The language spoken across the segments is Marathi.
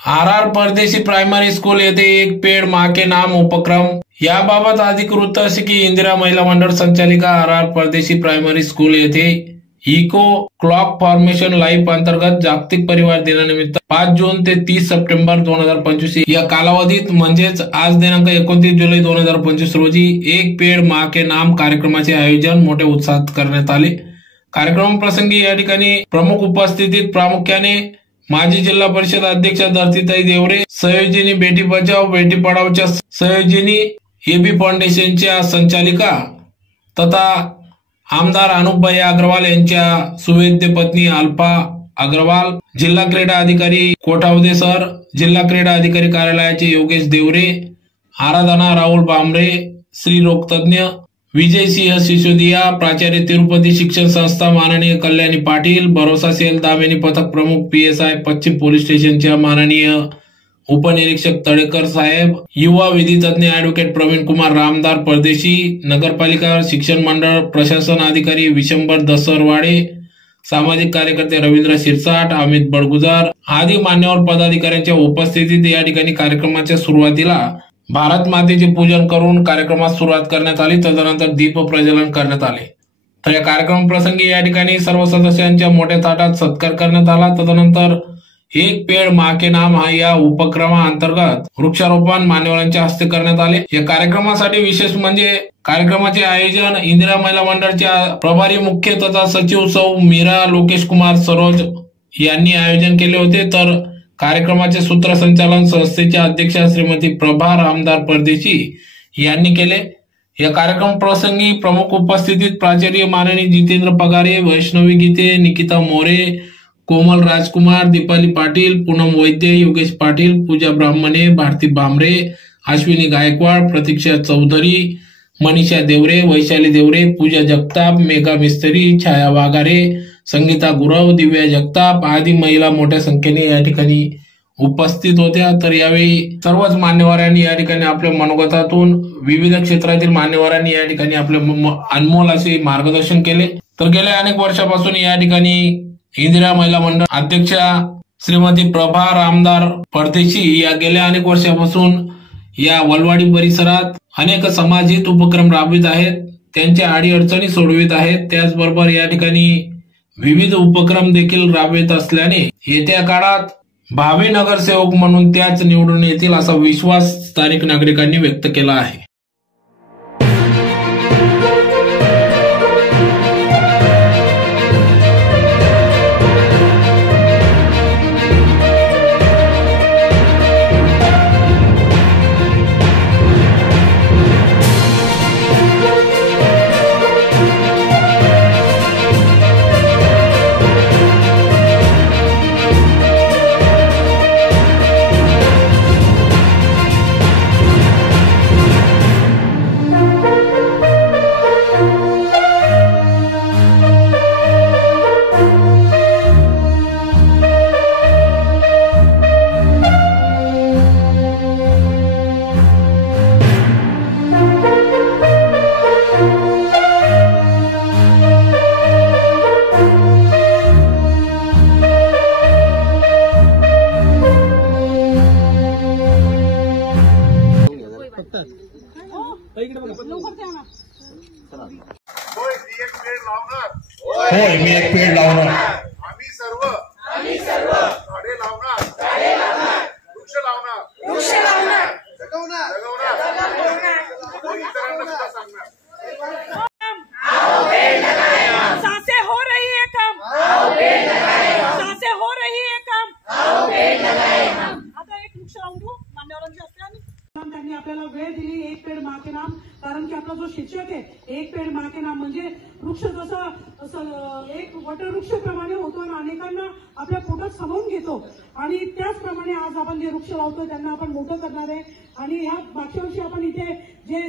आर परदेशी प्रायमरी स्कूल येथे एक पेड़ माँ के नाम उपक्रम। याबाबत अधिक वृत्त असे की इंदिरा महिला मंडळ संचालिका आर परदेशी प्रायमरी स्कूल येथे इको क्लॉक फॉर्मेशन लाईफ अंतर्गत जागतिक परिवार दिनानिमित्त 5 जून ते 30 सप्टेंबर 2025 या कालावधीत म्हणजेच आज दिनांक 29 जुलै 2025 रोजी एक पेड़ माँ के नाम कार्यक्रमाचे आयोजन मोठ्या उत्साहात करण्यात आले। कार्यक्रम प्रसंगी या ठिकाणी प्रमुख उपस्थितीत प्रामुख्याने माजी जिल्हा परिषद अध्यक्षा धरतीताई देवरे, सहयोजिनी बेटी बचाओ बेटी पढाओच्या सहयोजिनी एबी फाउंडेशनच्या संचालिका तथा आमदार अनुपभाई अग्रवाल यांच्या सुवेद्य पत्नी अल्फा अग्रवाल, जिल्हा क्रीडा अधिकारी कोठावदे सर, जिल्हा क्रीडा अधिकारी कार्यालयाचे योगेश देवरे, आराधना राहुल बांबरे, श्री रोगतज्ञ विजय सिंह सिसोदिया, प्राचार्य तिरुपति शिक्षण संस्था माननीय कल्याणी पाटील, भरोसा सेल दामिनी पथक प्रमुख PSI पश्चिम पोलीस स्टेशनच्या माननीय उपनिरीक्षक तळेकर साहेब, युवा विधी तज्ञ ऍडव्होकेट प्रवीण कुमार रामदार परदेशी, नगरपालिका शिक्षण मंडळ प्रशासन अधिकारी विशंबर दसरवाडे, सामाजिक कार्यकर्ते रवींद्र शिरसाट, अमित बडगुजार आदी मान्यवर पदाधिकाऱ्यांच्या उपस्थितीत या ठिकाणी कार्यक्रमाच्या सुरुवातीला भारत मातेचे पूजन करून कार्यक्रमास सुरुवात करण्यात आली। तदनंतर दीप प्रज्वलन करण्यात आले। तर या कार्यक्रम प्रसंगी या ठिकाणी सर्व सदस्यांच्या मोठ्या ताटात सत्कार करण्यात आला। तदनंतर एक पेड़ माँ के नाम हा या उपक्रमाअंतर्गत वृक्षारोपण मान्यवरांच्या हस्ते करण्यात आले। या कार्यक्रमासाठी विशेष म्हणजे कार्यक्रमाचे आयोजन इंदिरा महिला मंडळच्या प्रभारी मुख्य तथा सचिव सौ मीरा लोकेश कुमार सरोज यांनी आयोजन केले होते। तर कार्यक्रमाचे सूत्रसंचालन संस्थेच्या अध्यक्षा श्रीमती प्रभा रामदार परदेशी यांनी केले। या कार्यक्रम प्रसंगी प्रमुख उपस्थितीत प्राचार्य माननीय जितेंद्र पगारे, वैष्णवी गीते, निकिता मोरे, कोमल राजकुमार, दीपाली पाटील, पूनम वैद्य, योगेश पाटील, पूजा ब्राह्मणे, भारती बांबरे, अश्विनी गायकवाड, प्रतीक्षा चौधरी, मनीषा देवरे, वैशाली देवरे, पूजा जगताप, मेघा मिस्त्री, छाया वाघारे, संगीता गुरव, दिव्या जगताप आदी महिला मोठ्या संख्येने या ठिकाणी उपस्थित होत्या। तर यावेळी सर्वच मान्यवरांनी या ठिकाणी आपल्या मनोगतातून विविध क्षेत्रातील मान्यवरांनी या ठिकाणी आपले अनमोल असे मार्गदर्शन केले। तर गेल्या अनेक वर्षापासून या ठिकाणी इंदिरा महिला मंडळ अध्यक्षा श्रीमती प्रभा रामदार परदेशी या गेल्या अनेक वर्षापासून या वलवाडी परिसरात अनेक समाजहित उपक्रम राबवित आहेत, त्यांच्या अडीअडचणी सोडवित आहेत। त्याचबरोबर या ठिकाणी विविध उपक्रम देखील राबवित असल्याने येत्या काळात भावी नगरसेवक म्हणून त्याच निवडून येतील असा विश्वास स्थानिक नागरिकांनी व्यक्त केला आहे। होय मी एक पेड़ लावणार, आम्ही सर्व झाडे लावणार, वृक्ष लावणार, जगवणार, इतरांना सुद्धा सांगणार। सांसें हो रही है कम, सांसें हो रही है कम, आता एक वृक्ष लावून देऊ मान्यवरांच्या हस्ते। त्यांनी आपल्याला वेळ दिली एक पेड़ माँ के नाम, कारण की आपला जो शीर्षक आहे एक पेड़ माँ के नाम म्हणजे वृक्ष जसं एक वटवृक्षप्रमाणे होतो आणि अनेकांना आपल्या पोटात सामावून घेतो आणि त्याचप्रमाणे आज आपण जे वृक्ष लावतो त्यांना आपण मोठं करणार आहे। आणि ह्या मागच्या वर्षी आपण इथे जे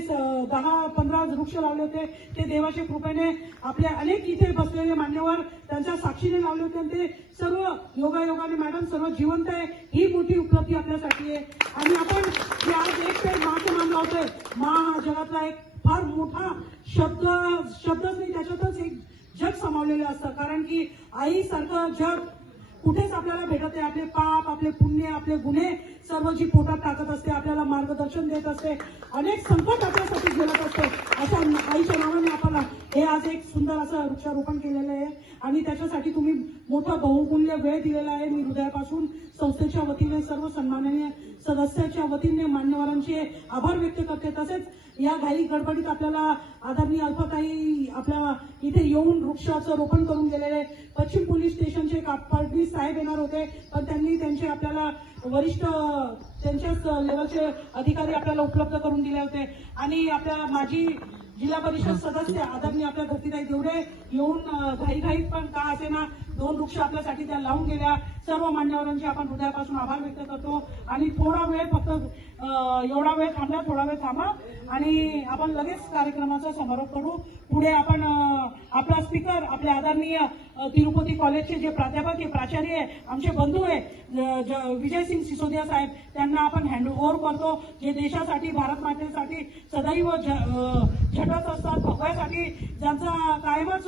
10-15 वृक्ष लावले होते ते देवाच्या कृपेने आपल्या अनेक इथे बसलेले मान्यवर त्यांच्या साक्षीने लावले होते आणि ते सर्व योगायोगाने मॅडम सर्व जिवंत आहे, ही मोठी उपलब्धी आपल्यासाठी आहे। आणि आपण जे आज एक पेड़ माँ के नाम लावतोय, माँ हा जगातला एक फार मोठा शब्दच नाही, त्याच्यातच एक जग सामावलेलं असतं, कारण की आई सारखं जग कुठेच आपल्याला भेटत नाही. आपले पाप, आपले पुण्य, आपले गुन्हे सर्व जी पोटात टाकत असते, आपल्याला मार्गदर्शन देत असते, अनेक संकट आपल्यासाठी झेलत असते. अशा आईच्या नावाने आपल्याला हे आज एक सुंदर असं वृक्षारोपण केलेलं आहे आणि त्याच्यासाठी तुम्ही मोठा बहुमूल्य वेळ दिलेला आहे. मी हृदयापासून संस्थेच्या वतीने सर्व सन्माननीय सदस्याच्या वतीने मान्यवरांचे आभार व्यक्त करते. तसेच या घाई गडबडीत आपल्याला आदरणीय अल्पताई आपल्या इथे येऊन वृक्षाचं रोपण करून गेलेले पश्चिम पोलीस स्टेशनचे फडणवीस साहेब येणार होते, पण त्यांनी त्यांचे आपल्याला वरिष्ठ त्यांच्याच लेवलचे अधिकारी आपल्याला उपलब्ध करून दिले होते आणि आपल्या माजी जिल्हा परिषद सदस्य आदरणीय आपल्या भक्तीताई देवरे येऊन घाईघाईत पण का असे ना 2 वृक्ष आपल्यासाठी त्या लावून गेल्या. सर्व मान्यवरांचे आपण हृदयापासून आभार व्यक्त करतो आणि थोडा वेळ फक्त एवढा वेळ थांबला, थोडा वेळ थांबा आणि आपण लगेच कार्यक्रमाचा समारोप करू. पुढे आपण आपला स्पीकर आपले आदरणीय तिरुपती कॉलेजचे जे प्राध्यापक आहे, प्राचार्य आहे, आमचे बंधू आहे विजयसिंग सिसोदिया साहेब, त्यांना आपण हँडओव्हर करतो. जे देशासाठी, भारत मातेसाठी सदैव झटत असतात, भगव्यासाठी ज्यांचा कायमच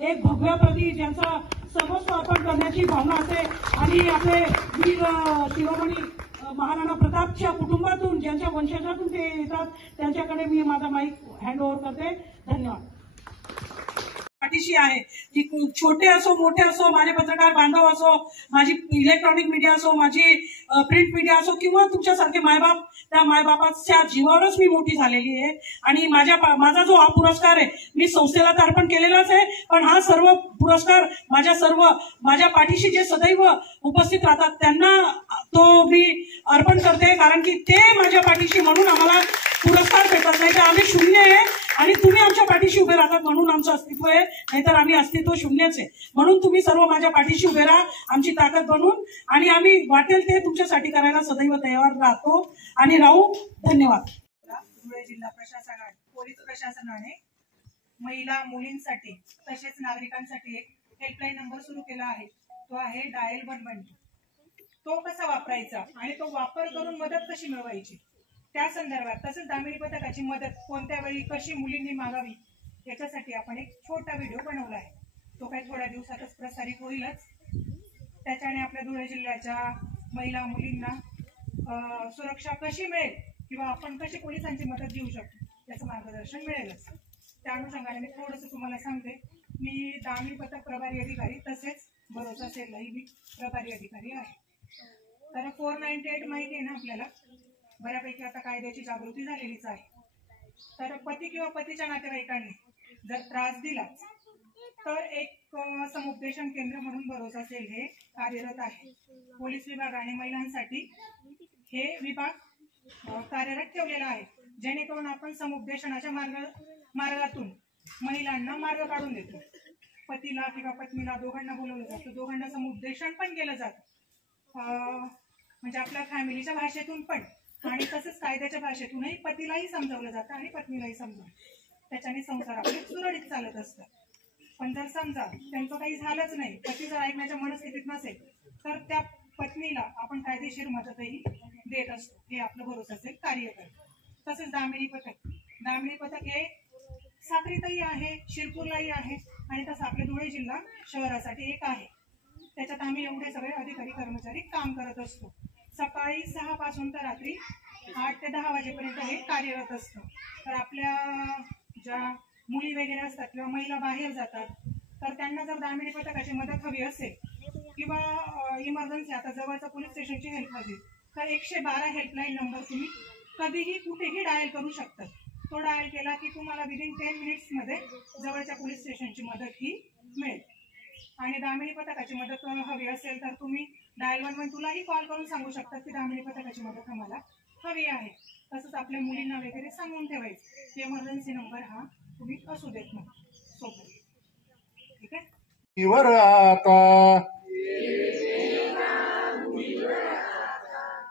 एक भगव्याप्रती ज्यांचा सर्वस्व अर्पण करण्याची भावना असते आणि आपले वीर शिरोमणी महाराणा प्रतापच्या कुटुंबातून ज्यांच्या वंशजातून ते येतात त्यांच्याकडे मी माझा माईक हँडओव्हर करते. धन्यवाद. पाठीशी आहे की छोटे असो मोठे असो, माझे पत्रकार बांधव असो, माझी इलेक्ट्रॉनिक मीडिया असो, माझी प्रिंट मीडिया असो किंवा तुमच्यासारखे मायबाप, त्या मायबापाच्या जीवावरच मी मोठी झालेली आहे आणि माझा जो हा पुरस्कार आहे मी संस्थेला तर अर्पण केलेलाच आहे, पण हा सर्व पुरस्कार माझ्या पाठीशी जे सदैव उपस्थित राहतात त्यांना तो मी अर्पण करते, कारण की ते माझ्या पाठीशी म्हणून आम्हाला पुरस्कार भेटत नाही तर आम्ही शून्य आहे आणि तुम्ही आमच्या पाठीशी उभे राहतात म्हणून आमचं अस्तित्व आहे, नाहीतर आम्ही अस्तित्व शून्यच आहे. म्हणून तुम्ही सर्व माझ्या पाठीशी उभे राहा आमची ताकद बनून आणि आम्ही वाटेल ते तुमच्यासाठी करायला सदैव तयार राहतो आणि राहू. धन्यवाद. धुळे जिल्हा प्रशासनाने, पोलीस प्रशासनाने महिला मुलींसाठी तसेच नागरिकांसाठी एक हेल्पलाईन नंबर सुरू केला आहे. तो आहे डायल 112. तो कसा वापरायचा आणि तो वापर करून मदत कशी मिळवायची त्या संदर्भात, तसेच दामिनी पथकाची मदत कोणत्या वेळी कशी मुलींनी मागावी याच्यासाठी आपण एक छोटा व्हिडिओ बनवला आहे. तो काही थोड्या दिवसातच प्रसारित होईलच. त्याच्याने आपल्या धुळे जिल्ह्याच्या महिला मुलींना सुरक्षा कशी मिळेल किंवा आपण कशी पोलिसांची मदत घेऊ शकतो याचं मार्गदर्शन मिळेलच. त्या अनुषंगाने मी थोडंसं तुम्हाला सांगते. मी दामिनी पथक प्रभारी अधिकारी तसेच भरोसा सेललाही मी प्रभारी अधिकारी आहे. तर 498 माहिती आहे ना आपल्याला, बऱ्यापैकी आता कायद्याची जागृती झालेलीच आहे. तर पती किंवा पतीच्या नातेवाईकांनी जर त्रास दिला तर एक समुपदेशन केंद्र म्हणून भरोसा सेल हे कार्यरत आहे. पोलीस विभागाने महिलांसाठी हे विभाग कार्यरत ठेवलेला आहे, जेणेकरून आपण समुपदेशनाच्या मार्गातून महिलांना मार्ग काढून देतो. पतीला किंवा पत्नीला दोघांना बोलवलं जातं, दोघांना समुपदेशन पण केलं जातं, म्हणजे आपल्या फॅमिलीच्या भाषेतून पण आणि तसंच कायद्याच्या भाषेतूनही पतीलाही समजावलं जातं आणि पत्नीलाही समजावलं. त्याच्याने संसार आपले सुरळीत चालत असतात. पण जर समजा त्यांचं काही झालंच नाही, पती जर ऐकण्याच्या मनस्थितीत नसेल तर त्या पत्नीला आपण कायदेशीर मदतही देत असतो. हे आपलं भरोसा सेल कार्य करतं. तसंच दामिनी पथक हे साक्रीतही आहे, शिरपूरलाही आहे आणि तसं आपल्या धुळे जिल्हा शहरासाठी एक आहे. त्याच्यात आम्ही एवढे सगळे अधिकारी कर्मचारी काम करत असतो. सकाळी 6 पासून तर रात्री 8 ते 10 वाजेपर्यंत हे कार्यरत असतं. तर आपल्या ज्या मुली वगैरे असतात किंवा महिला बाहेर जातात तर त्यांना जर दामिनी पथकाची मदत हवी असेल किंवा इमर्जन्सी आता जवळच्या पोलीस स्टेशनची हेल्प हवी तर 112 हेल्पलाईन नंबर तुम्ही कधीही कुठेही डायल करू शकता. तो डायल केला की तुम्हाला विदिन 10 मिनिट्समध्ये जवळच्या पोलीस स्टेशनची मदत ही मिळेल. आणि दामिनी पथकाची मदत हवी असेल तर तुम्ही डायल 112 ही कॉल करून सांगू शकता की दामिनी पथकाची मदत आम्हाला हवी आहे. तसंच आपल्या मुलींना वगैरे सांगून ठेवायचं इमर्जन्सी नंबर हा तुम्ही असू देत नाही सोबत. ठीक आहे. वर आता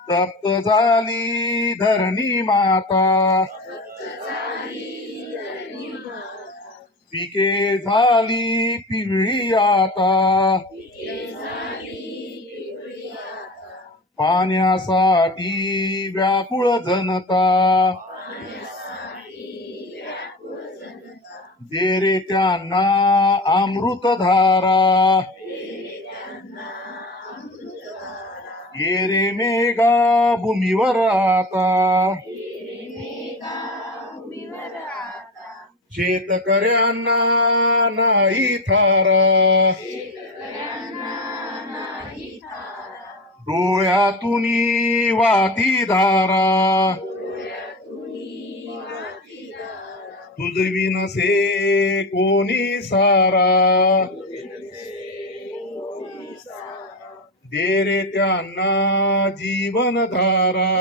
तप्त झाली धरणी माता, पिके झाली पिवळी आता, पाण्यासाठी व्याकुळ जनता, दे रे त्यांना अमृतधारा, ये रे मेघा भूमीवर आता शेतकऱ्यांना नाही थारा डोळ्यातून वाती धारा तुझवी नसे कोणी सारा दे रे त्यांना जीवनधारा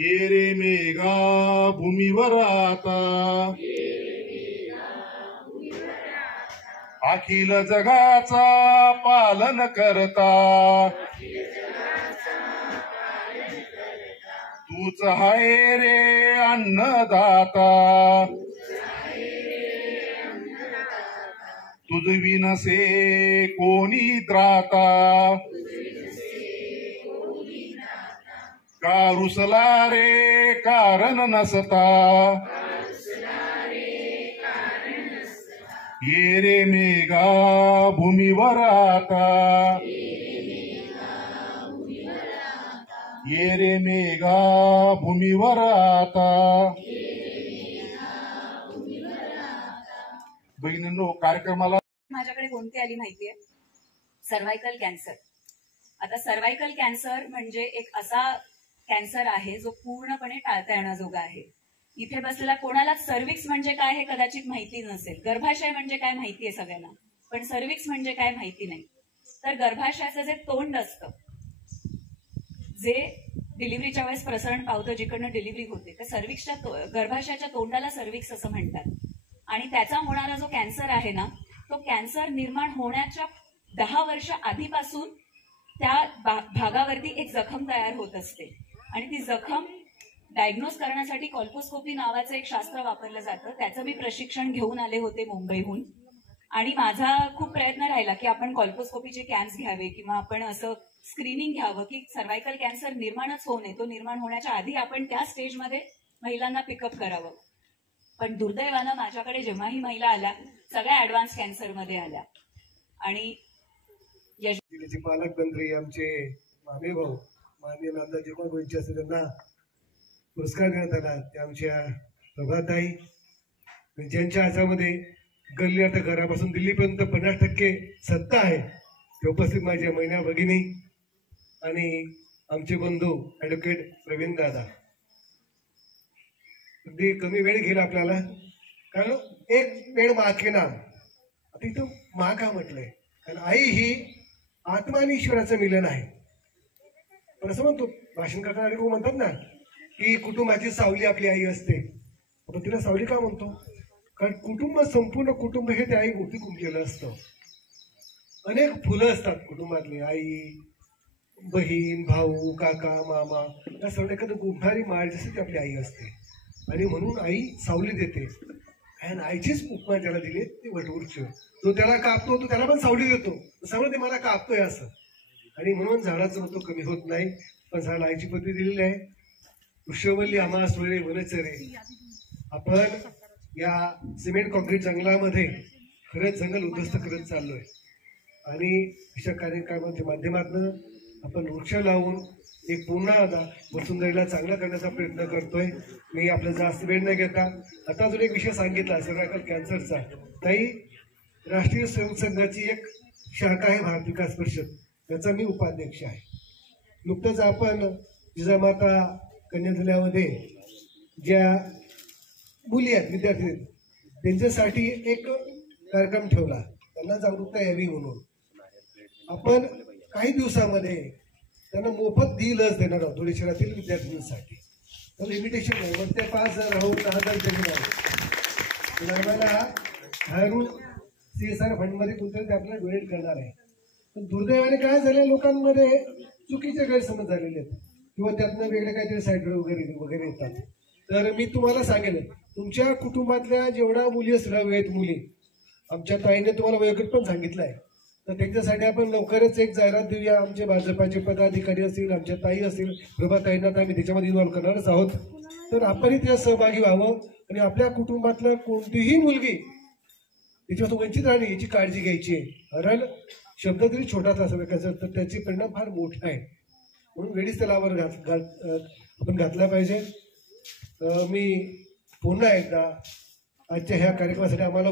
ये रे मेघा भूमीवर आता अखिल जगाचा पालन करता तूच हाय रे अन्नदाता तुझवी नसे कोणी द्राता का रुसला रे कारण नसता ये रे मेघा भूमीवर आता ये रे मेघा भूमीवर आता बहिणींनो कार्यक्रमाला माझ्याकडे कोणती आली माहितीये सर्व्हायकल कॅन्सर. आता सर्व्हायकल कॅन्सर म्हणजे एक असा कॅन्सर आहे जो पूर्णपणे टाळता येण्याजोगा आहे. इथे बसलेला कोणालाच सर्व्हिक्स म्हणजे काय हे कदाचित माहिती नसेल. गर्भाशय म्हणजे काय माहिती आहे सगळ्यांना, पण सर्व्हिक्स म्हणजे काय माहिती नाही. तर गर्भाशयाचं जे तोंड असतं जे डिलिव्हरीच्या वेळेस प्रसरण पावतं जिकडनं डिलिव्हरी होते तर सर्व्हिक्सच्या गर्भाशयाच्या तोंडाला सर्व्हिक्स असं म्हणतात. आणि त्याचा होणारा जो कॅन्सर आहे ना तो कॅन्सर निर्माण होण्याच्या 10 वर्ष आधीपासून त्या भागावरती एक जखम तयार होत असते आणि ती जखम डायग्नोज करण्यासाठी कॉल्पोस्कोपी नावाचं एक शास्त्र वापरलं जातं. त्याचं मी प्रशिक्षण घेऊन आले होते मुंबईहून आणि माझा खूप प्रयत्न राहिला की आपण कॉल्पोस्कोपीचे कॅन्स घ्यावे किंवा आपण असं स्क्रीनिंग घ्यावं की सर्व्हायकल कॅन्सर निर्माणच होऊ नये, तो निर्माण होण्याच्या आधी आपण त्या स्टेजमध्ये महिलांना पिकअप करावं. पण दुर्दैवानं माझ्याकडे जेव्हाही महिला आल्या सगळ्या ऍडव्हान्स कॅन्सरमध्ये आल्या. आणि जिल्ह्याचे पालकमंत्री आमचे मामे भाऊ माननीय नामदार गोंचे असते त्यांना पुरस्कार देण्यात आला. ते आमच्या प्रभाताई ज्यांच्या हातामध्ये गल्ली आता घरापासून दिल्लीपर्यंत 50% सत्ता आहे ते उपस्थित माझ्या महिना भगिनी आणि आमचे बंधू ऍडव्होकेट प्रवीण दादा. अगदी कमी वेळ घेईल आपल्याला कारण एक पेड माँ के नाम. आता इथं माँ का म्हटलंय कारण आई ही आत्मा आणि ईश्वराचं मिलन आहे. पण असं म्हणतो भाषण करणारे लोक म्हणतात ना की कुटुंबाची सावली आपली आई असते. आपण तिला सावली का म्हणतो कारण कुटुंब संपूर्ण कुटुंब हे त्या आई भोवती गुंतलेलं असतं. अनेक फुलं असतात कुटुंबातली आई बहीण भाऊ काका मामा या सर्व एखादं गुंफणारी माळ जशी ती आपली आई असते. आणि म्हणून आई सावली देते आणि आईचीच उपमा त्याला दिली ते वटवृक्ष. तो त्याला कापतो तो त्याला पण सावली देतो. सावली ते मला कापतोय असं. आणि म्हणून झाडाचं महत्व कमी होत नाही. पण झाड आईची पदवी दिलेली आहे. वृक्षवल्ली आम्हा सोयरे वनचरे. आपण या सिमेंट कॉन्क्रीट जंगलामध्ये खरंच जंगल उद्ध्वस्त करत चाललोय आणि अशा कार्यक्रमाच्या माध्यमातून आपण वृक्ष लावून एक पुन्हा वसुंधरेला चांगला करण्याचा प्रयत्न करतोय. मी आपला जास्त वेळ न घेता आता अजून एक विषय सांगितला सर्व्हायकल कॅन्सरचा. ताई राष्ट्रीय स्वयंसेवक संघाची एक शाखा आहे भारत विकास परिषद त्याचा मी उपाध्यक्ष आहे. नुकतंच आपण जिजामाता कन्यादानामध्ये ज्या मुली आहेत विद्यार्थी त्यांच्यासाठी एक कार्यक्रम ठेवला त्यांना जागरूकता यावी म्हणून. आपण काही दिवसामध्ये त्यांना मोफत दी लस देणार आहोत धुळे शहरातील विद्यार्थ्यांसाठी. तर लिमिटेशन नाही मग ते 5,000 राहून 10,000 कमी आहे. आम्हाला बाहेरून CSR फंडमध्ये कोणतरी आपल्याला डोनेट करणार आहे. पण दुर्दैवाने काय झालं लोकांमध्ये चुकीचे गैरसमज झालेले आहेत किंवा त्यातनं वेगळे काहीतरी साईड वगैरे येतात. तर मी तुम्हाला सांगेल तुमच्या कुटुंबातल्या जेवढ्या मुली असतील हवेत मुली आमच्या ताईने तुम्हाला वयोगट पण सांगितलं आहे तर त्यांच्यासाठी आपण लवकरच एक जाहिरात देऊया. आमचे भाजपाचे पदाधिकारी असतील आमच्या ताई असतील प्रभाताईंना तर आम्ही त्याच्यामध्ये इन्व्हॉल्व करणारच आहोत. तर आपणही त्यात सहभागी व्हावं आणि आपल्या कुटुंबातलं कोणतीही मुलगी त्याच्यापासून वंचित राहणे याची काळजी घ्यायची आहे. कारण शब्द जरी छोटाच असावा तर त्याची परिणाम फार मोठा आहे. म्हणून वेळीच त्याला आपण घातला पाहिजे. मी पुन्हा एकदा आजच्या ह्या कार्यक्रमासाठी आम्हाला